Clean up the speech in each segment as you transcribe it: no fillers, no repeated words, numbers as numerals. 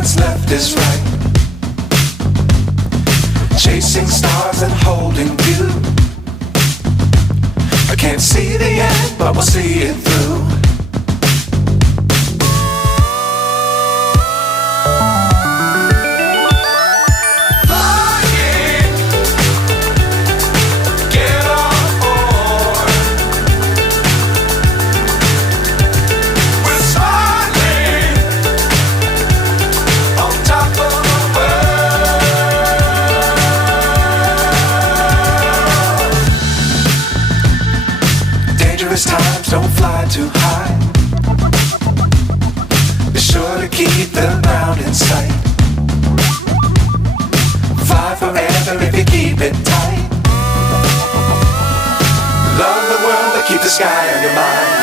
what's left is right. Chasing stars and holding you. I can't see the end, but we'll see it through. Dangerous times, don't fly too high. Be sure to keep the ground in sight. Fly forever if you keep it tight. Love the world, but keep the sky on your mind.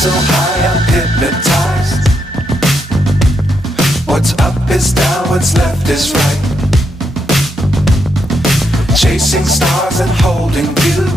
So high I'm hypnotized. What's up is down, what's left is right. Chasing stars and holding you.